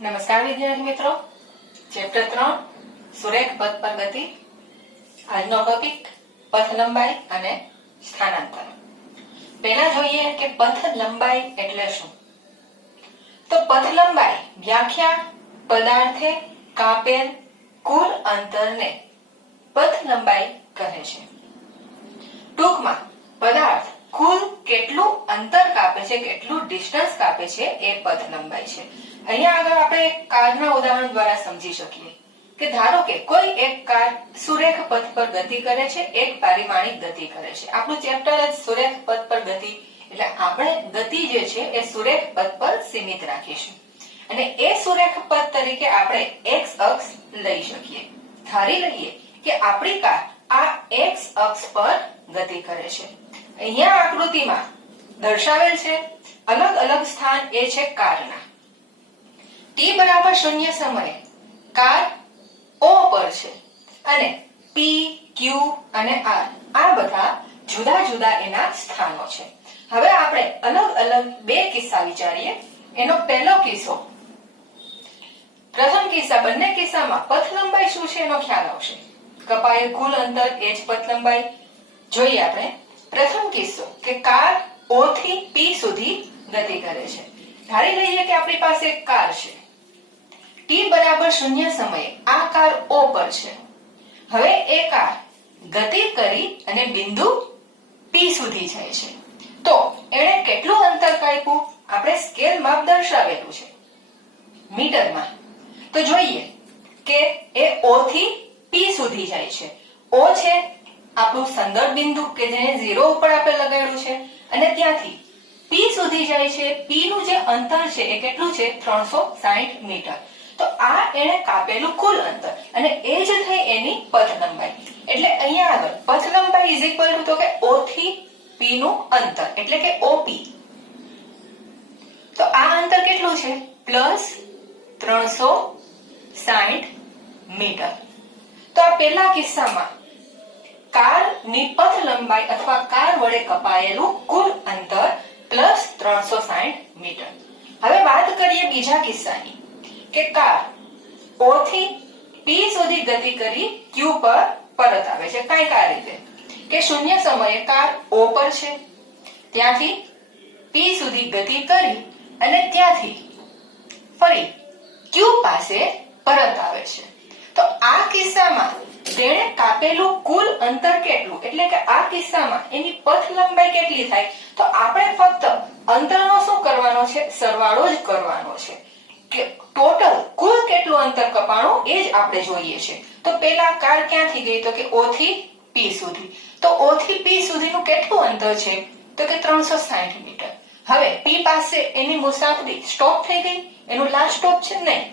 નમસ્કાર વિદ્યાર્થી મિત્રો, ચેપ્ટર 3 સુરેખ પથ પર ગતિ. આજનો ટોપિક પથ લંબાઈ અને સ્થાનાંતર. પહેલા જોઈએ કે પથ લંબાઈ એટલે શું. તો પથ લંબાઈ વ્યાખ્યા પદાર્થે કાપેલ કુલ અંતરને પથ લંબાઈ કહે છે. ટૂંકમાં પદાર્થ કુલ કેટલું અંતર કાપે છે, કેટલું ડિસ્ટન્સ કાપે છે એ પથ લંબાઈ છે. અહીંયા આગળ આપણે કારના ઉદાહરણ દ્વારા સમજી શકીએ કે ધારો કે કોઈ એક કાર સુરેખ પથ પર ગતિ કરે છે, એક પારિમાણિક ગતિ કરે છે. આપણું ચેપ્ટર જ સુરેખ પથ પર ગતિ, એટલે આપણે ગતિ જે છે એ સુરેખ પથ પર સીમિત રાખીશું અને એ સુરેખ પથ તરીકે આપણે એક્સ અક્ષ લઈ શકીએ. ધારી લઈએ કે આપણી કાર આ એક્સ અક્ષ પર ગતિ કરે છે. અહીંયા આકૃતિમાં દર્શાવેલ છે અલગ અલગ સ્થાન એ છે કારના. t બરાબર 0 સમયે કાર O પર છે અને P, Q અને R આ બધા જુદા જુદા એના સ્થાનો છે. હવે આપણે અલગ અલગ બે કિસ્સા વિચારીએ. એનો પહેલો કિસ્સો, પ્રથમ કિસ્સા, બંને કિસ્સામાં પથ લંબાઈ શું છે એનો ખ્યાલ આવશે. કપાયેલ કુલ અંતર એ જ પથ લંબાઈ. જોઈએ આપણે પ્રથમ કિસ્સો કે કાર O થી P સુધી ગતિ કરે છે. ધારી લઈએ કે આપણી પાસે એક કાર છે. t બરાબર 0 સમયે આ કાર O પર છે. હવે એ કાર ગતિ કરી અને બિંદુ P સુધી જાય છે. તો એણે કેટલું અંતર કાપ્યું? આપણે સ્કેલ માપ દર્શાવેલું છે મીટરમાં. તો જોઈએ કે એ O થી P સુધી જાય છે. O છે આપણું સંદર્ભ બિંદુ કે જેને 0 ઉપર આપણે લગાડ્યું છે અને ત્યાંથી P સુધી જાય છે. P નું જે અંતર છે એ કેટલું છે? 360 મીટર. તો આ એને કાપેલું કુલ અંતર અને એ જ થઈ એની પથ લંબાઈ. એટલે અહીંયા આગળ પથ લંબાઈ ઇઝ ઇક્વલ ટુ તો કે O થી P નું અંતર એટલે કે OP. તો આ અંતર કેટલું છે? +360 મીટર. તો આ પહેલા કિસ્સામાં કારની પથ લંબાઈ અથવા કાર વડે કપાયેલું કુલ અંતર +360 મીટર. હવે વાત કરીએ બીજા કિસ્સાની કે કાર O થી P સુધી ગતિ કરી Q પર પરત આવે છે. કઈક આ રીતે કે 0 સમયે કાર O પર છે, ત્યાંથી P સુધી ગતિ કરી અને ત્યાંથી ફરી Q પાસે પરત આવે છે. તો આ કિસ્સામાં તેણે કાપેલું કુલ અંતર કેટલું, એટલે કે આ કિસ્સામાં એની પથ લંબાઈ કેટલી થાય? તો આપણે ફક્ત અંતરનો શું કરવાનો છે? સરવાળો જ કરવાનો છે કે ટોટલ કુલ કેટલું અંતર કપાણું એ જ આપણે જોઈએ છે. તો પેલા કાર ક્યાંથી ગઈ? તો કે O થી P સુધી. તો O થી P સુધીનું કેટલું અંતર છે? તો કે 360 મીટર. હવે P પાસે એની મુસાફરી સ્ટોપ થઈ ગઈ, એનું લાસ્ટ સ્ટોપ છે? નહીં,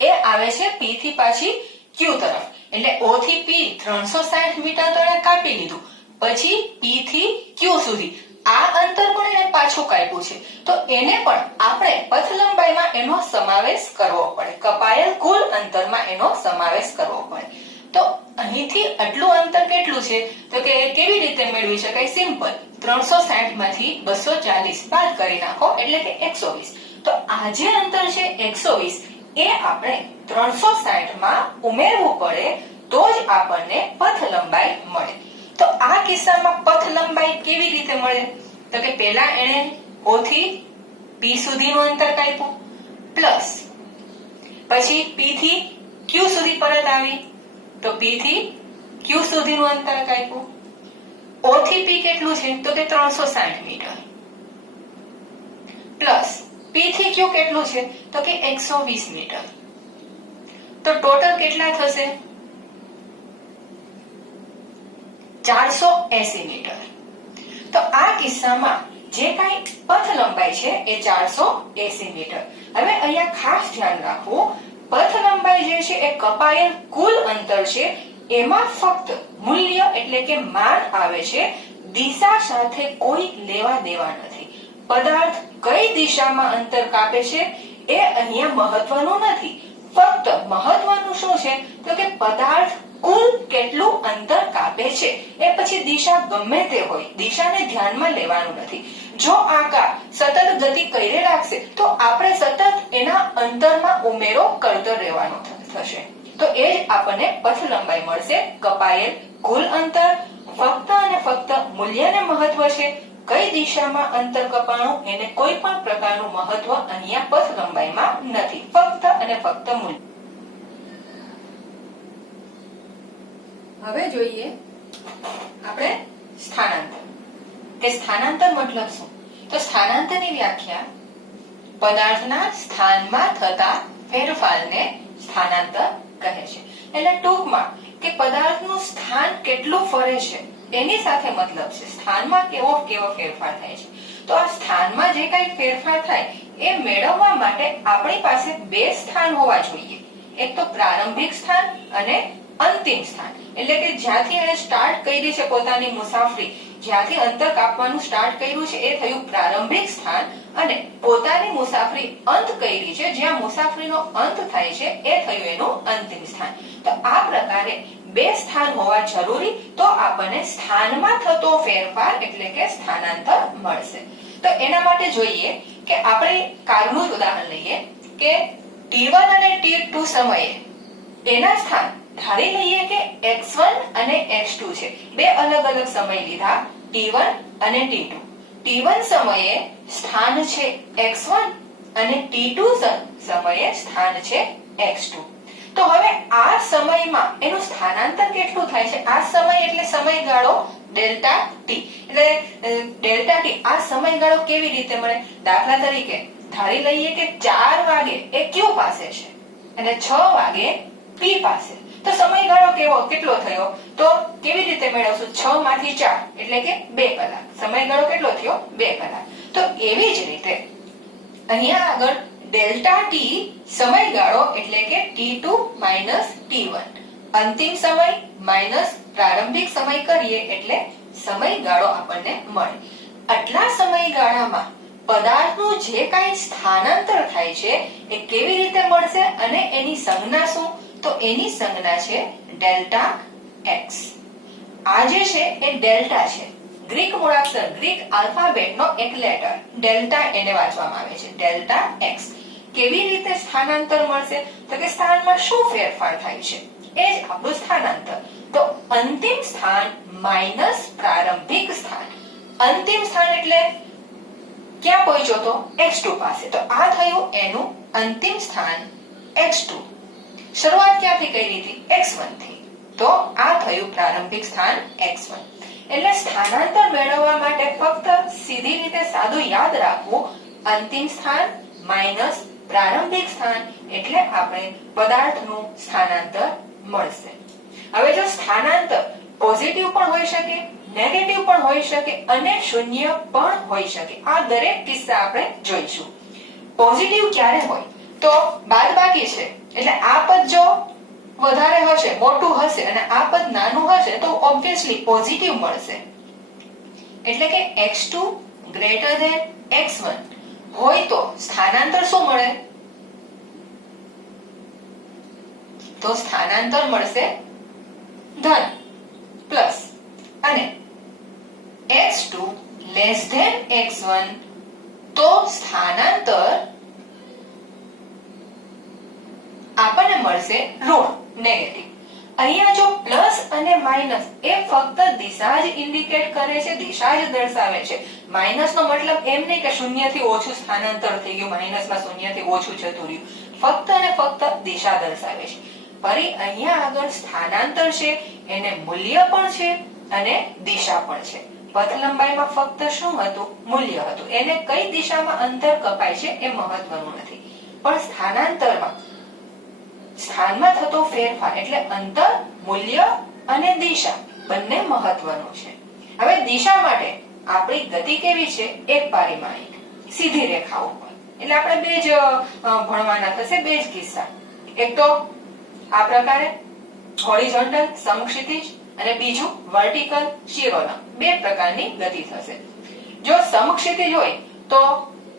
એ આવે છે P થી પાછી Q તરફ. એટલે O થી P 360 મીટર તો એને કાપી લીધું, પછી P થી Q સુધી આ અંતર પણ એને પાછું કાપ્યું છે. તો એને પણ આપણે પથ લંબાઈમાં એનો સમાવેશ કરવો પડે, કપાયેલ કુલ અંતરમાં એનો સમાવેશ કરવો પડે. તો અહીંથી આટલું અંતર કેટલું છે? તો કે કેવી રીતે મેળવી શકાય? સિમ્પલ, 360 માંથી 240 બાદ કરી નાખો એટલે કે 120. તો આ જે અંતર છે 120 એ આપણે 360 માં ઉમેરવું પડે તો જ આપણને પથ લંબાઈ મળે. તો આ કિસ્સામાં પથ લંબાઈ કેવી રીતે મળે? તો કે પહેલા એણે O થી P સુધીનું અંતર કાપ્યું, પ્લસ પછી P થી Q સુધી પરત આવી તો P થી Q સુધીનું અંતર કાપ્યું. O થી P કેટલું છે? તો કે 360 મીટર, પ્લસ P થી Q કેટલું છે? તો કે 120 મીટર. તો ટોટલ કેટલા થશે? 480 મીટર. તો આ કિસ્સામાં જે કાંઈ પથ લંબાઈ છે એ 480 મીટર. હવે અહીંયા ખાસ ધ્યાન રાખવું, પથ લંબાઈ જે છે એ કપાયેલ કુલ અંતર છે, એમાં ફક્ત મૂલ્ય એટલે કે માન આવે છે, દિશા સાથે કોઈ લેવા દેવા નથી. પદાર્થ કઈ દિશામાં અંતર કાપે છે એ અહીંયા મહત્વનું નથી. ફક્ત મહત્વનું શું છે? તો કે પદાર્થ કુલ કેટલું અંતર કાપે છે. એ પછી દિશા ગમે તે હોય, દિશાને ધ્યાનમાં લેવાનું નથી. જો આ કાર સતત ગતિ કરી રાખશે તો આપણે સતત એના અંતરમાં ઉમેરો કરતો રહેવાનો થશે. તો એ જ આપણને પથ લંબાઈ મળશે. કપાયેલ કુલ અંતર ફક્ત અને ફક્ત મૂલ્યને મહત્વ છે. કઈ દિશામાં અંતર કપાણું એને કોઈ પણ પ્રકારનું મહત્વ અહીંયા પથ લંબાઈમાં નથી, ફક્ત અને ફક્ત મૂલ્ય. હવે જોઈએ આપણે સ્થાનાંતર. કે સ્થાનાંતર મતલબ શું? તો સ્થાનાંતરની વ્યાખ્યા પદાર્થના સ્થાનમાં થતા ફેરફારને સ્થાનાંતર કહે છે. એટલે ટૂંકમાં કે પદાર્થનું સ્થાન કેટલું ફરે છે એની સાથે મતલબ છે. સ્થાનમાં કેવો ફેરફાર થાય છે. તો આ સ્થાનમાં જે કઈ ફેરફાર થાય એ મેળવવા માટે આપણી પાસે બે સ્થાન હોવા જોઈએ. એક તો પ્રારંભિક સ્થાન અને અંતિમ સ્થાન. એટલે કે જ્યાંથી એને સ્ટાર્ટ કરી છે પોતાની મુસાફરી, જ્યાંથી અંતર કાપવાનું સ્ટાર્ટ કર્યું છે એ થયું પ્રારંભિક સ્થાન, અને પોતાની મુસાફરી અંત કરી છે જ્યાં મુસાફરીનો અંત થાય છે એ થયું એનું અંતિમ સ્થાન. તો આ પ્રકારે બે સ્થાન હોવા જરૂરી, તો આપણને સ્થાનમાં થતો ફેરફાર એટલે કે સ્થાનાંતર મળશે. તો એના માટે જોઈએ કે આપણે કારનું જ ઉદાહરણ લઈએ કે T1 અને T2 સમયે એના સ્થાન ધારી લઈએ કે x1 અને x2 છે. બે અલગ અલગ સમય લીધા T1 અને T2. T1 સમયે સ્થાન છે x1 અને T2 સમયે સ્થાન છે x2. તો હવે આ સમયમાં એનું સ્થાનાંતર કેટલું થાય છે? આ સમય એટલે સમયગાળો ડેલ્ટા ટી. એટલે ડેલ્ટા ટી આ સમયગાળો કેવી રીતે મળે? દાખલા તરીકે ધારી લઈએ કે 4 વાગે એ Q પાસે છે અને 6 વાગે P પાસે. તો સમયગાળો કેટલો થયો? તો કેવી રીતે મેળવશું? 6 માંથી 4 એટલે કે 2 કલાક. સમયગાળો કેટલો થયો? 2 કલાક. તો એવી જ રીતે અહીંયા આગળ ડેલ્ટા ટી સમયગાળો એટલે કે T2 T1 અંતિમ સમય માઈનસ પ્રારંભિક સમય કરીએ એટલે સમયગાળો આપણને મળે. આટલા સમયગાળામાં પદાર્થનું જે કાંઈ સ્થાનાંતર થાય છે એ કેવી રીતે મળશે અને એની સંજ્ઞા શું? તો એની સંજ્ઞા છે ડેલ્ટા x. આ જે છે એ ડેલ્ટા છે. ગ્રીક મૂળાક્ષર ગ્રીક આલ્ફાબેટનો એક લેટર ડેલ્ટા એને વાંચવામાં આવે છે ડેલ્ટા x. કેવી રીતે સ્થાનાંતર મળશે? તો કે સ્થાનમાં શું ફેરફાર થાય છે એ જ આપણું સ્થાનાંતર. તો અંતિમ સ્થાન માઈનસ પ્રારંભિક સ્થાન. અંતિમ સ્થાન એટલે ક્યાં પહોંચ્યો તો? x2 પાસે. તો આ થયું એનું અંતિમ સ્થાન x2. શરૂઆત ક્યાંથી કરી હતી? x1 થી. તો આ થયું પ્રારંભિક સ્થાન x1. એટલે સ્થાનાંતર મેળવવા માટે ફક્ત સીધી રીતે સાદું યાદ રાખવું, અંતિમ સ્થાન માઈનસ પ્રારંભિક સ્થાન એટલે આપણે પદાર્થનું સ્થાનાંતર મળશે. હવે જો સ્થાનાંતર પોઝિટિવ પણ હોઈ શકે, નેગેટિવ પણ હોઈ શકે અને શૂન્ય પણ હોઈ શકે. આ દરેક કિસ્સા આપણે જોઈશું. પોઝિટિવ ક્યારે હોય? તો બાદબાકી છે એટલે આ પદ જો વધારે હશે, મોટું હશે અને આ પદ નાનું હશે તો ઓબ્વિયસલી પોઝિટિવ મળશે. એટલે કે x2 ગ્રેટર ધેન x1 હોય તો સ્થાનાંતર શું મળે? તો સ્થાનાંતર મળશે ધન પ્લસ. અને x2 લેસ ધેન x1 તો સ્થાનાંતર આપણને મળશે ઋણ નેગેટિવ. અહીંયા જો પ્લસ અને માઈનસ એ ફક્ત દિશા જ ઇન્ડિકેટ કરે છે, દિશા જ દર્શાવે છે. માઈનસ નો મતલબ એમ નહીં કે શૂન્ય થી ઓછું સ્થાનાંતર થઈ ગયું, માઈનસમાં શૂન્ય થી ઓછું જતું રહ્યું. ફક્ત અને ફક્ત દિશા દર્શાવે છે. ફરી અહીંયા આગળ સ્થાનાંતર છે એને મૂલ્ય પણ છે અને દિશા પણ છે. પથ લંબાઈમાં ફક્ત શું હતું? મૂલ્ય હતું. એને કઈ દિશામાં અંતર કપાય છે એ મહત્વનું નથી, પણ સ્થાનાંતરમાં સ્થાનમાં થતો ફેરફાર એટલે અંતર, મૂલ્ય અને દિશા બંને મહત્વનું છે. હવે દિશા માટે આપણી ગતિ કેવી છે? એક પરિમાણિક સીધી રેખાઓ પર. એટલે આપણે બે જ ભણવાના થશે, બે જ કિસ્સા. એક તો આ પ્રકારે હોરિઝોન્ટલ સમક્ષિતિજ અને બીજું વર્ટિકલ શિરોલંબ. બે પ્રકારની ગતિ થશે. જો સમક્ષિતિજ હોય તો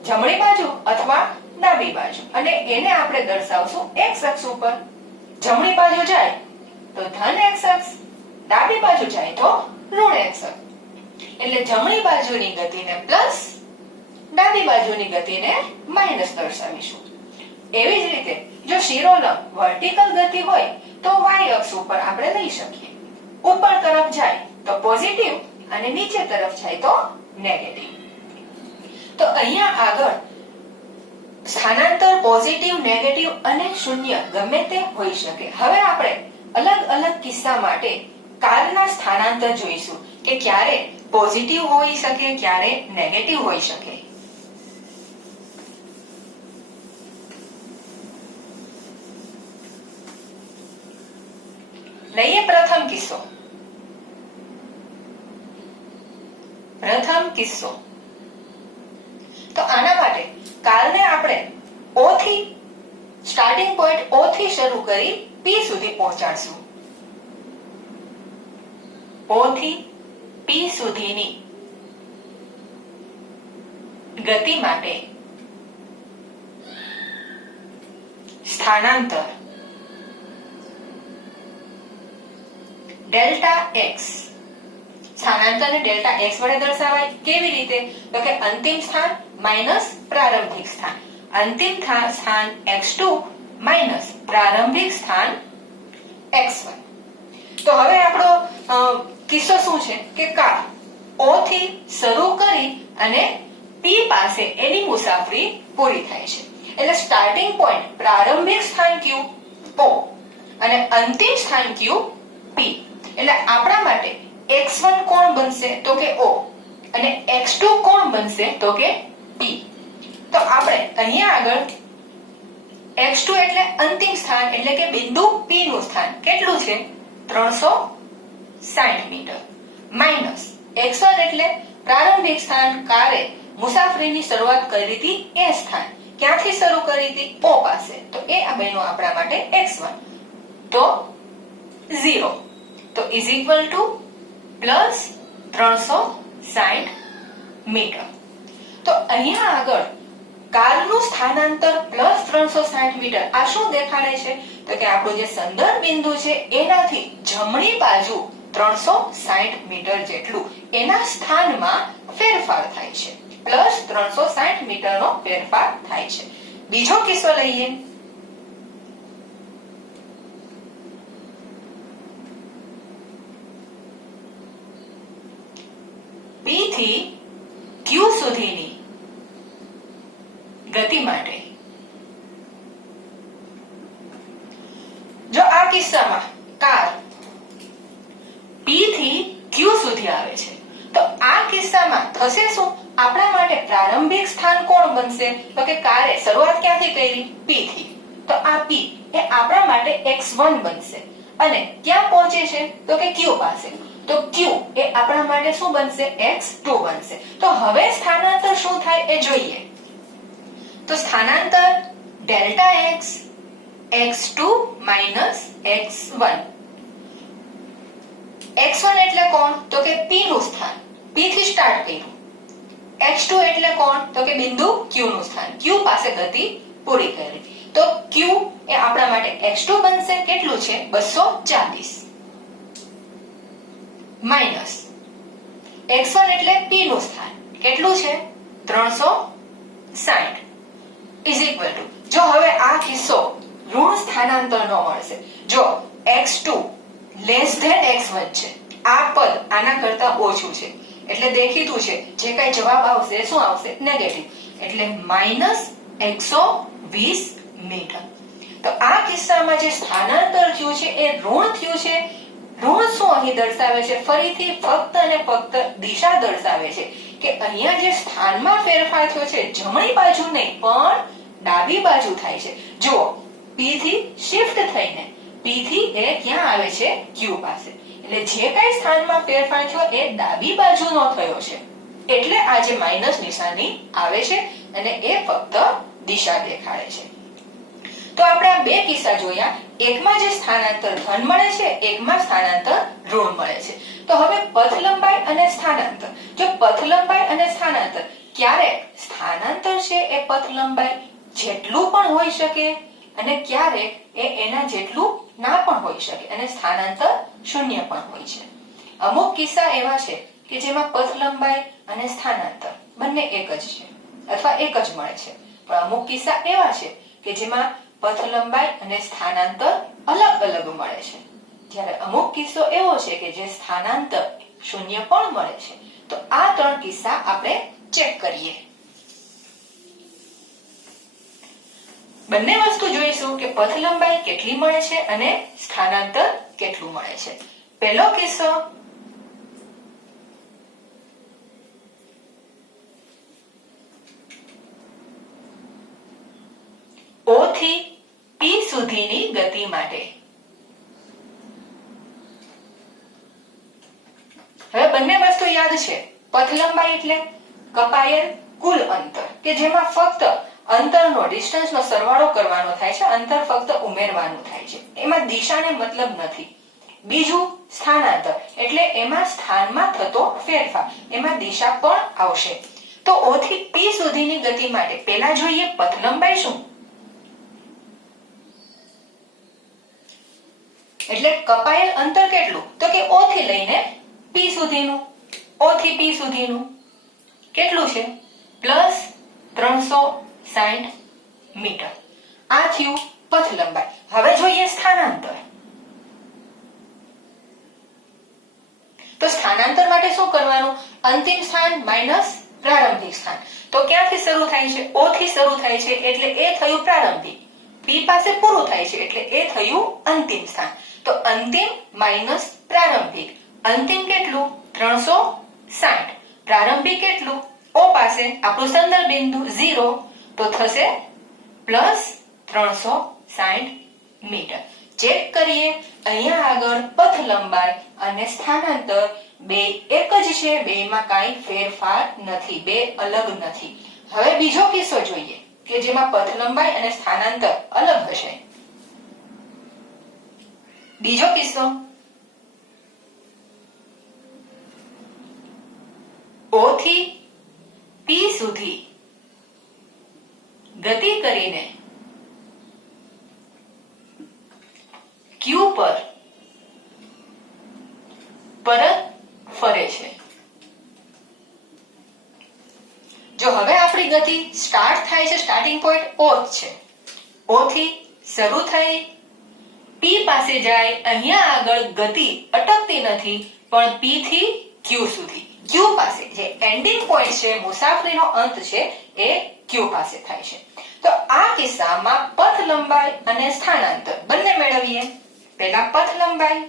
જમણી બાજુ અથવા ડાબી બાજુ, અને એને આપણે દર્શાવશું x અક્ષ ઉપર. જમણી બાજુ જાય તો ધન x અક્ષ, ડાબી બાજુ જાય તો ઋણ x અક્ષ. એટલે જમણી બાજુની ગતિને પ્લસ, ડાબી બાજુની ગતિને માઈનસ દર્શાવીશું. એવી જ રીતે જો શિરોલંબ વર્ટિકલ ગતિ હોય તો y અક્ષ ઉપર આપણે લઈ શકીએ. ઉપર તરફ જાય તો પોઝિટિવ અને નીચે તરફ જાય તો નેગેટિવ. તો અહીંયા આગળ સ્થાનાંતર પોઝિટિવ, નેગેટિવ અને શૂન્ય ગમે તે હોઈ શકે. હવે આપણે અલગ અલગ કિસ્સા માટે કારના સ્થાનાંતર જોઈશું કે ક્યારે પોઝિટિવ હોઈ શકે, ક્યારે નેગેટિવ હોઈ શકે. લઈએ પ્રથમ કિસ્સો. તો આના માટે કારને આપણે O થી સ્ટાર્ટિંગ પોઈન્ટ O થી શરૂ કરી P સુધી પહોંચાડશું. O થી P સુધીની ગતિ માટે સ્થાનાંતર ડેલ્ટા x, સ્થાનાંતરને ડેલ્ટા x વડે દર્શાવાય. કેવી રીતે? તો કે અંતિમ સ્થાન માઈનસ પ્રારંભિક સ્થાન. અંતિમ સ્થાન x2 માઈનસ પ્રારંભિક સ્થાન x1. તો હવે આપણો કિસ્સો શું છે કે કાર O થી શરૂ કરી અને P પાસે એની મુસાફરી પૂરી થાય છે. એટલે સ્ટાર્ટિંગ પોઈન્ટ પ્રારંભિક સ્થાન Q O અને અંતિમ સ્થાન Q P. એટલે આપણા માટે x1 કોણ બનશે તો કે O અને x2 કોણ બનશે તો કે P. તો આપણે અહીંયા આગળ x2 એટલે અંતિમ સ્થાન એટલે કે બિંદુ P નું સ્થાન કેટલું છે 360 મીટર માઈનસ x1 એટલે પ્રારંભિક સ્થાન કારે મુસાફરીની શરૂઆત કરી હતી એ સ્થાન ક્યાંથી શરૂ કરી હતી O પાસે. તો એ આ બન્યું આપણા માટે x1. તો 0 તો is equal to plus 360 metre. તો અહીંયા આગળ કારનું સ્થાનાંતર પ્લસ 360 મીટર. આ શું દેખાડે છે તો કે આપણું જે સંદર્ભ બિંદુ છે એનાથી જમણી બાજુ 360 મીટર જેટલું એના સ્થાનમાં ફેરફાર થાય છે. પ્લસ 360 મીટરનો ફેરફાર થાય છે. બીજો કિસ્સો લઈએ. P થી Q સુધીની ગતિ માટે જો આ કિસ્સામાં કાર P થી Q સુધી આવે છે તો આ કિસ્સામાં થશે શું? આપણા માટે પ્રારંભિક સ્થાન કોણ બનશે તો કે કારે શરૂઆત ક્યાંથી કરી P થી. તો આ P એ આપણા માટે x1 બનશે અને ક્યાં પહોંચે છે તો કે Q પાસે. તો Q એ આપણા માટે શું બનશે x2 બનશે. તો હવે સ્થાનાંતર શું થાય એ જોઈએ. તો સ્થાનાંતર delta x x2 minus x1. x1 એટલે કોણ તો કે P નું સ્થાન, P થી સ્ટાર્ટ કર્યું. x2 એટલે કોણ તો કે બિંદુ Q નું સ્થાન, Q પાસે ગતિ પૂરી કરી. તો Q એ આપણા માટે x2 બનશે કેટલું છે 240 માઈનસ x1 એટલે P નું સ્થાન કેટલું છે 360 ઇઝ ઇક્વલ ટુ. જો હવે આ કિસ્સો ઋણ સ્થાનાંતરનો મળશે. જો x2 લેસ ધેન x1 છે, આ પદ આના કરતા ઓછું છે એટલે દેખીતું છે જે કઈ જવાબ આવશે શું આવશે નેગેટિવ. એટલે માઈનસ 120 મીટર. તો આ કિસ્સામાં જે સ્થાનાંતર થયું છે એ ઋણ થયું છે. ઋણ શું અહીં દર્શાવે છે? ફરીથી ફક્ત અને ફક્ત દિશા દર્શાવે છે કે અહીંયા જે સ્થાનમાં ફેરફાર થયો છે જમણી બાજુ નહીં પણ ડાબી બાજુ થાય છે. જો P થી શિફ્ટ થઈને P થી એ ક્યાં આવે છે Q પાસે. એટલે જે કઈ સ્થાનમાં ફેરફાર થયો એ ડાબી બાજુનો થયો છે એટલે આ જે માઈનસ નિશાની આવે છે અને એ ફક્ત દિશા દેખાડે છે. તો આપણે આ બે કિસ્સા જોયા. એકમાં જે સ્થાનાંતર ધન મળે છે, એકમાં સ્થાનાંતર ઋણ મળે છે. તો હવે પથ લંબાઈ અને સ્થાનાંતર. જો પથ લંબાઈ અને સ્થાનાંતર ક્યારેક સ્થાનાંતર છે એ પથ લંબાઈ જેટલું પણ હોઈ શકે અને ક્યારેક એ એના જેટલું ના પણ હોઈ શકે અને સ્થાનાંતર શૂન્ય પણ હોય છે. અમુક કિસ્સા એવા છે કે જેમાં પથ લંબાઈ અને સ્થાનાંતર બંને એક જ છે અથવા એક જ મળે છે. પણ અમુક કિસ્સા એવા છે કે જેમાં પથ લંબાઈ અને સ્થાનાંતર અલગ અલગ મળે છે, જ્યારે અમુક કિસ્સો એવો છે કે જે સ્થાનાંતર શૂન્ય પણ મળે છે. તો આ 3 કિસ્સા આપણે ચેક કરીએ. બંને વસ્તુ જોઈશું કે પથ લંબાઈ કેટલી મળે છે અને સ્થાનાંતર કેટલું મળે છે. પહેલો કિસ્સો, O થી P સુધીની ગતિ માટે. હવે બંને વસ્તુ યાદ છે. પથ લંબાઈ એટલે કપાયેલ કુલ અંતર કે જેમાં ફક્ત અંતરનો ડિસ્ટન્સનો સરવાળો કરવાનો થાય છે, અંતર ફક્ત ઉમેરવાનું થાય છે, એમાં દિશાને મતલબ નથી. બીજું સ્થાનાંતર એટલે એમાં સ્થાનમાં થતો ફેરફાર, એમાં દિશા પણ આવશે. તો O થી P સુધીની ગતિ માટે પહેલા જોઈએ પથ લંબાઈ શું, એટલે કપાયેલ અંતર કેટલું, તો કે O થી લઈને P સુધીનું. O થી P સુધીનું કેટલું છે? +360 મીટર. આ થયું પથ લંબાઈ. હવે જોઈએ સ્થાનાંતર. તો સ્થાનાંતર માટે શું કરવાનું? અંતિમ સ્થાન માઈનસ પ્રારંભિક સ્થાન. તો ક્યાંથી શરૂ થાય છે? O થી શરૂ થાય છે એટલે એ થયું પ્રારંભિક. P પાસે પૂરું થાય છે એટલે એ થયું અંતિમ સ્થાન. તો અંતિમ માઈનસ પ્રારંભિક. અંતિમ કેટલું? 360. પ્રારંભિક કેટલું? O પાસે આપણું સંદર્ભ બિંદુ 0, તો થશે +360 મીટર. ચેક કરીએ. અહીંયા આગળ પથ લંબાઈ અને સ્થાનાંતર બે એક જ છે, બેમાં કાંઈ ફેરફાર નથી, બે અલગ નથી. હવે બીજો કિસ્સો જોઈએ કે જેમાં પથ લંબાઈ અને સ્થાનાંતર અલગ હશે. બીજો કિસ્સો, O થી P સુધી ગતિ કરીને Q પર પરત ફરે છે. જો હવે આપણી ગતિ સ્ટાર્ટ થાય છે, સ્ટાર્ટિંગ પોઈન્ટ O છે, O થી શરૂ થઈ P પાસે જાય, અહીંયા આગળ ગતિ અટકતી નથી પણ P થી Q સુધી, Q પાસે જે એન્ડિંગ પોઈન્ટ છે, મુસાફરીનો અંત છે, એ Q પાસે થાય છે. તો આ કિસ્સામાં પથ લંબાઈ અને સ્થાનાંતર બંને મેળવીએ. પહેલા પથ લંબાઈ.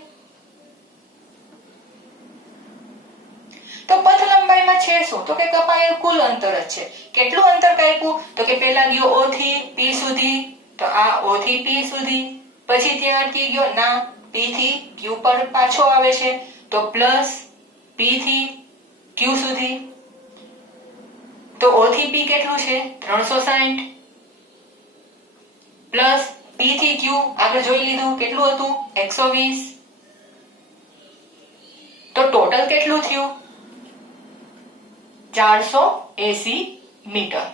તો પથ લંબાઈમાં છે શું? તો કે કપાયેલ કુલ અંતર જ છે. કેટલું અંતર કાપ્યું? તો કે પહેલા ગયો O થી P સુધી, તો આ O થી P સુધી, પછી ત્યાં અટકી ગયો ના, P થી Q પર પાછો આવે છે, તો પ્લસ P થી Q સુધી. તો O થી P કેટલું છે? 360 પ્લસ P થી Q આગળ જોઈ લીધું કેટલું હતું? 120. તો ટોટલ કેટલું થયું? 480 મીટર.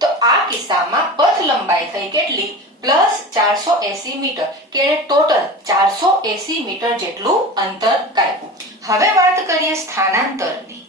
તો આ કિસ્સામાં પથ લંબાઈ થઈ કેટલી? +480 મીટર, કે ટોટલ 480 મીટર જેટલું અંતર કાપ્યું. હવે વાત કરીએ સ્થાનાંતરની.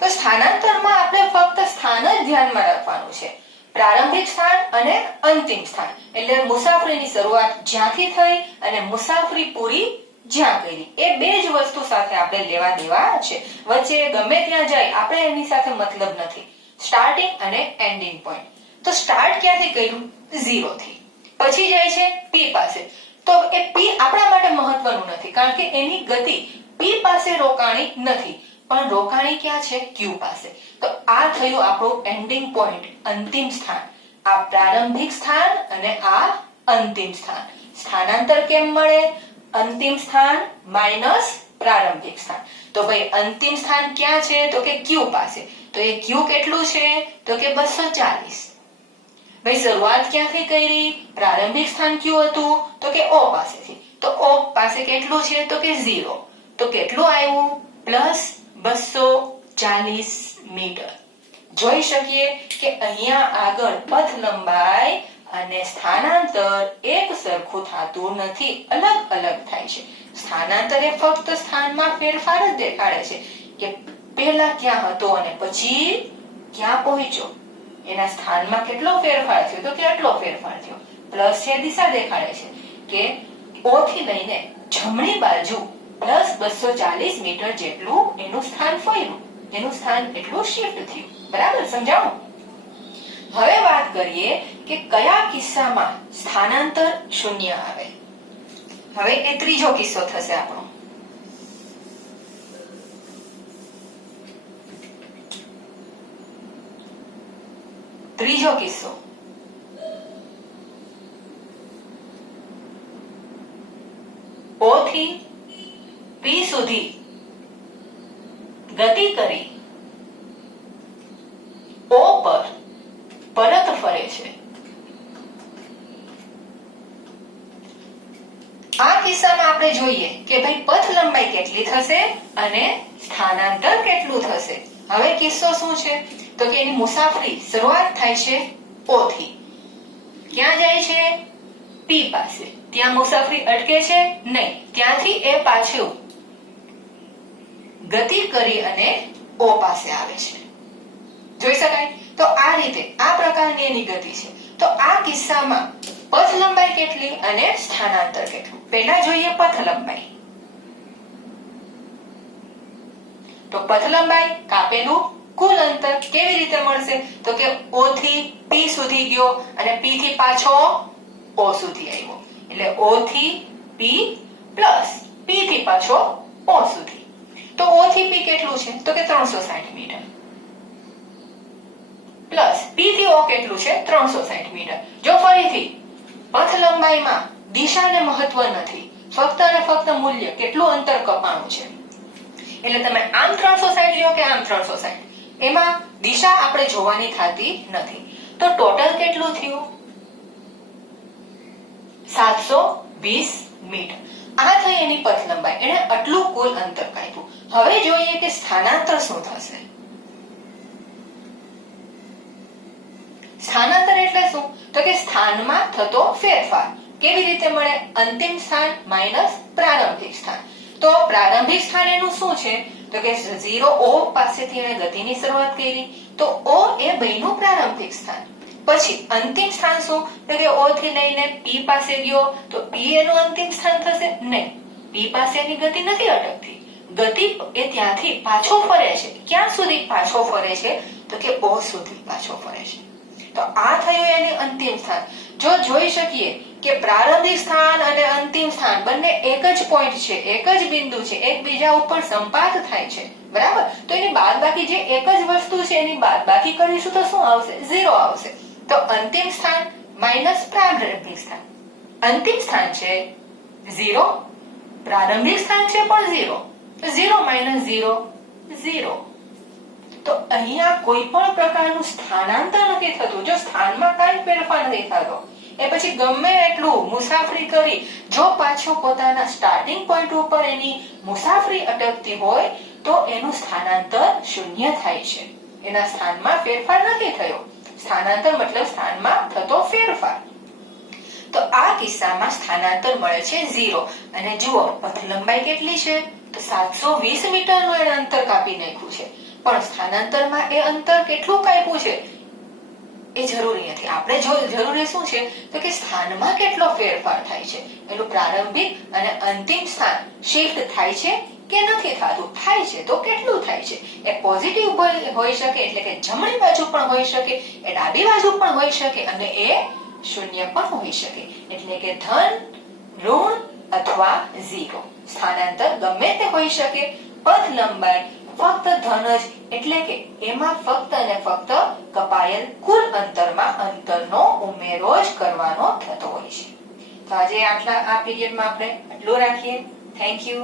તો સ્થાનાંતરમાં આપણે ફક્ત સ્થાન જ ધ્યાનમાં રાખવાનું છે. પ્રારંભિક સ્થાન અને અંતિમ સ્થાન, એટલે મુસાફરીની શરૂઆત જ્યાંથી થઈ અને મુસાફરી પૂરી જ્યાં કરી, એ બે જ વસ્તુ સાથે આપણે લેવા દેવા છે. વચ્ચે ગમે ત્યાં જાય આપણે એની સાથે મતલબ નથી. સ્ટાર્ટિંગ અને એન્ડિંગ પોઈન્ટ. તો સ્ટાર્ટ ક્યાંથી કર્યું? 0 થી. પછી જાય છે P પાસે. તો એ P આપણા માટે મહત્વનું નથી, કારણ કે એની ગતિ P પાસે રોકાણી નથી, પણ રોકાણી ક્યાં છે? Q પાસે. તો આ થયું આપણું એન્ડિંગ પોઈન્ટ, અંતિમ સ્થાન. આ પ્રારંભિક સ્થાન અને આ અંતિમ સ્થાન. સ્થાનાંતર કેમ મળે? અંતિમ સ્થાન માઈનસ પ્રારંભિક સ્થાન. તો ભાઈ અંતિમ સ્થાન ક્યાં છે? તો કે Q પાસે. તો એ Q કેટલું છે? તો કે 240. ભાઈ શરૂઆત ક્યાંથી કરી? પ્રારંભિક સ્થાન કયું હતું? તો કે O પાસેથી. તો O પાસે કેટલું છે? તો કે 0. તો કેટલું આવ્યું? +240 મીટર. જોઈ શકીએ કે અહીંયા આગળ પથ લંબાઈ અને સ્થાનાંતર એક સરખું થતું નથી, અલગ અલગ થાય છે. સ્થાનાંતર એ ફક્ત સ્થાનમાં ફેરફાર જ દેખાડે છે કે પહેલા ક્યાં હતો અને પછી ક્યાં પહોંચ્યો. એના સ્થાનમાં કેટલો ફેરફાર થયો તો કે આટલો ફેરફાર થયો. પ્લસ છે દિશા દેખાડે છે કે O થી લઈને જમણી બાજુ પ્લસ 240 મીટર જેટલું એનું સ્થાન ફર્યું, એનું સ્થાન એટલું શિફ્ટ થયું. બરાબર સમજાણું? હવે વાત કરીએ કે કયા કિસ્સામાં સ્થાનાંતર શૂન્ય આવે. હવે એ ત્રીજો કિસ્સો થશે આપણો. ત્રીજો કિસ્સો O થી P સુધી ગતિ કરી O પર પરત ફરે છે. આ કિસ્સામાં આપણે જોઈએ કે ભાઈ પથ લંબાઈ કેટલી થશે અને સ્થાનાંતર કેટલું થશે. હવે કિસ્સો શું છે તો કે એની મુસાફરી શરૂઆત થાય છે O થી. ક્યાં જાય છે? P પાસે. ત્યાં મુસાફરી અટકે છે? નહીં. ત્યાંથી એ પાછું ગતિ કરી અને O પાસે આવે છે. જોઈ શકાય? તો આ રીતે આ પ્રકારની એની ગતિ છે. તો આ કિસ્સામાં પથ લંબાઈ કેટલી અને સ્થાનાંતર કેટલું. પહેલા જોઈએ પથ લંબાઈ. તો પથ લંબાઈ કાપેલું કુલ અંતર કેવી રીતે મળશે તો કે O થી P સુધી ગયો અને P થી પાછો O સુધી આવ્યો. એટલે O થી P પ્લસ P થી પાછો O સુધી. તો O થી P કેટલું છે તો કે 360 મીટર પ્લસ P થી O કેટલું છે 360 મીટર. જો ફરીથી પથ લંબાઈમાં દિશાને મહત્વ નથી, ફક્ત અને ફક્ત મૂલ્ય કેટલું અંતર કપાણું છે. એટલે તમે આમ 360 લ્યો કે આમ 360, એમાં દિશા આપણે જોવાની થતી નથી. તો ટોટલ કેટલું થયું? 720 મીટર. આ થઈ એની પથ લંબાઈ. એને આટલું કુલ અંતર કાપ્યું. હવે જોઈએ કે સ્થાનાંતર શું થશે. સ્થાનાંતર એટલે શું તો કે સ્થાનમાં થતો ફેરફાર. કેવી રીતે મળે? અંતિમ સ્થાન માઈનસ પ્રારંભિક સ્થાન. તો પ્રારંભિક સ્થાન એનું શું છે તો કે 0 O પાસેથી એને ગતિની શરૂઆત કરી, તો O એ ભયનું પ્રારંભિક સ્થાન. પછી અંતિમ સ્થાન શું તો કે O થી લઈને P પાસે ગયો, તો P એનું અંતિમ સ્થાન થશે? નહીં. P પાસે એની ગતિ નથી અટકતી. ગતિ એ ત્યાંથી પાછો ફરે છે. ક્યાં સુધી પાછો ફરે છે તો કે O સુધી પાછો ફરે છે. તો આ થયું એની અંતિમ સ્થાન. જો જોઈ શકીએ કે પ્રારંભિક સ્થાન અને અંતિમ સ્થાન બંને એક જ પોઈન્ટ છે, એક જ બિંદુ છે, એકબીજા ઉપર સંપાત થાય છે. બરાબર? તો એની બાદબાકી જે એક જ વસ્તુ છે એની બાદબાકી કરીશું તો શું આવશે? 0 આવશે. તો અંતિમ સ્થાન માઈનસ પ્રારંભિક સ્થાન. અંતિમ સ્થાન છે 0, પ્રારંભિક સ્થાન છે પણ 0. 0 માઈનસ 0 0. તો અહીંયા કોઈ પણ પ્રકારનું સ્થાનાંતર નથી થતું. જો સ્થાનમાં કાંઈ ફેરફાર નથી થતો, એ પછી ગમે એટલું મુસાફરી કરી જો પાછો પોતાના સ્ટાર્ટિંગ પોઈન્ટ ઉપર એની મુસાફરી અટકતી હોય તો એનું સ્થાનાંતર શૂન્ય થાય છે. એના સ્થાનમાં ફેરફાર નથી થયો. સ્થાનાંતર મતલબ સ્થાનમાં થતો ફેરફાર. તો આ કિસ્સામાં સ્થાનાંતર મળે છે 0. અને જુઓ પથ લંબાઈ કેટલી છે તો 720 મીટરનું એને અંતર કાપી નાખ્યું છે. પણ સ્થાનાંતરમાં એ અંતર કેટલું કાપ્યું છે એ જરૂરી નથી. આપણે જો જરૂરી શું છે તો કે સ્થાનમાં કેટલો ફેરફાર થાય છે, એનું પ્રારંભિક અને અંતિમ સ્થાન શિફ્ટ થાય છે કે નથી થતું. થાય છે તો કેટલું થાય છે. એ પોઝિટિવ હોઈ શકે એટલે કે જમણી બાજુ પણ હોઈ શકે, એ ડાબી બાજુ પણ હોઈ શકે અને એ શૂન્ય પણ હોઈ શકે. એટલે કે ધન, ઋણ અથવા 0. સ્થાનાંતર ગમે તે હોઈ શકે. પથ લંબાઈ ફક્ત ધન જ એટલે કે એમાં ફક્ત અને ફક્ત કપાયેલ કુલ અંતરમાં અંતરનો ઉમેરો જ કરવાનો થતો હોય છે. તો આજે આ પીરિયડમાં આપણે આટલું રાખીએ. Thank you.